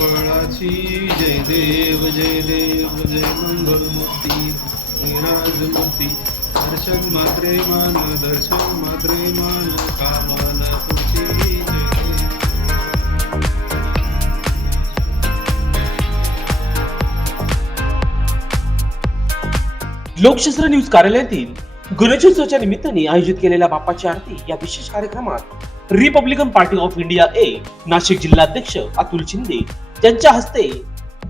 फळाची जय देव जय देव जय मंगलमूर्ती निराजमूर्ती. दर्शन मात्रे मान दर्शन मात्रे मान कामान तुझी जय लोकशास्त्र न्यूज कार्यालयातील गणेशोत्सवाच्या निमित्ताने आयोजित केलेल्या बाप्पाची आरती या विशेष कार्यक्रमात Republican party of India A Nashik जिल्हाध्यक्ष अतुल शिंदे ज्यांच्या हस्ते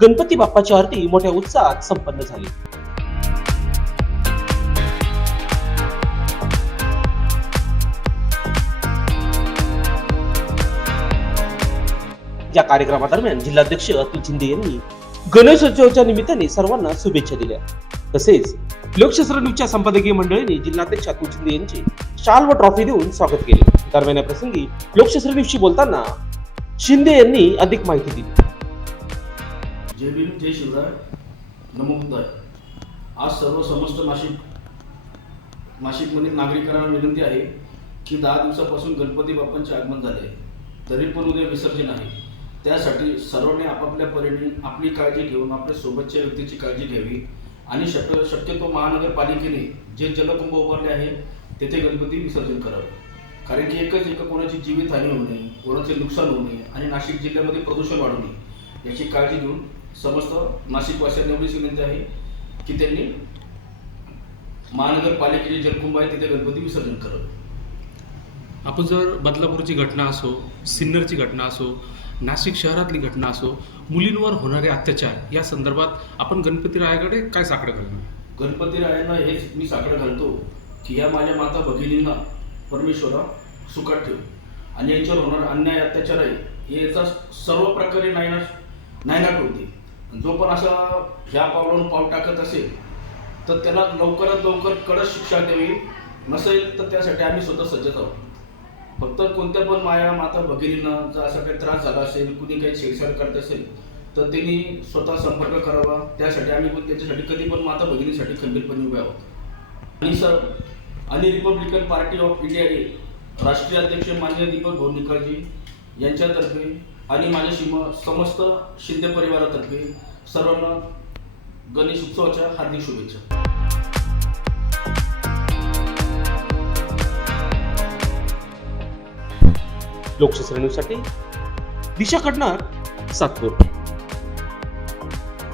गणपती बाप्पाची आरती मोठ्या उत्साहात संपन्न झाली. या कार्यक्रमादरम्यान जिल्हाध्यक्ष अतुल शिंदे यांनी गणेशोत्सवाच्या निमित्ताने सर्वांना शुभेच्छा दिल्या. तसेच लोकशास्त्र न्यूजच्या संपादकीय मंडळीने जिल्हाध्यक्ष अतुल शिंदे यांचे शाल व ट्रॉफी देऊन स्वागत केले. दरम्यान या प्रसंगी लोकशास्त्र न्यूजशी बोलताना शिंदे यांनी अधिक माहिती दिली. जय भीम जय शिवराय. नमो आज सर्व समस्त नाशिक नाशिकमधील नागरिकांना विनंती आहे की दहा दिवसापासून गणपती बाप्पांचे आगमन झाले आहे. तरी पण उद्या विसर्जन आहे. त्यासाठी सर्वांनी आपापल्या परीने आपली काळजी घेऊन आपल्या सोबतच्या व्यक्तीची काळजी घ्यावी. आणि शक्य शक्यतो महानगरपालिकेने जे जलकुंभ उभारले आहे तेथे गणपती विसर्जन करावे. कारण की एकच एक कोणाची जीवितहानी होऊ नये कोणाचे नुकसान होऊ नये आणि नाशिक जिल्ह्यामध्ये प्रदूषण वाढू नये याची काळजी घेऊन समस्त नाशिकवासियांना एवढीच विनंती आहे की त्यांनी महानगरपालिकेचे जलकुंभ आहे तिथे गणपती विसर्जन करावे आपण जर बदलापूरची घटना असो सिन्नरची घटना असो नाशिक शहरातली घटना असो मुलींवर होणारे अत्याचार या संदर्भात आपण गणपती रायाकडे काय साकडं घालणार? गणपती रायांना हेच मी साकडं घालतो की या माझ्या माता भगिनींना परमेश्वरा सुखात ठेव. आणि यांच्यावर होणारा अन्याय अत्याचार आहे याचा सर्व प्रकारे नायनाश नायनाट होते. जो पण असा ह्या पावलावरून पाऊल टाकत असेल तर त्याला लवकरात लवकर कडक शिक्षा द्यावी. नसेल तर त्यासाठी आम्ही स्वतः सज्जत आहोत. फक्त कोणत्या पण माया माता भगिनीनं जर असा काही त्रास झाला असेल कुणी काही छेडछाड करत असेल तर त्यांनी स्वतः संपर्क करावा. त्यासाठी आम्ही पण त्याच्यासाठी कधी पण माता भगिनीसाठी खंबीरपणे उभे आहोत. आणि सर आणि रिपब्लिकन पार्टी ऑफ इंडिया हे राष्ट्रीय अध्यक्ष मान्य दीपक भोवनिकाजी यांच्यातर्फे आणि माझ्या शिम समस्त शिंदे परिवारातर्फे सर्वांना गणेश उत्सवाच्या हार्दिक शुभेच्छा. लोकशास्त्र न्यूजसाठी दिशा खटणार सातपूर.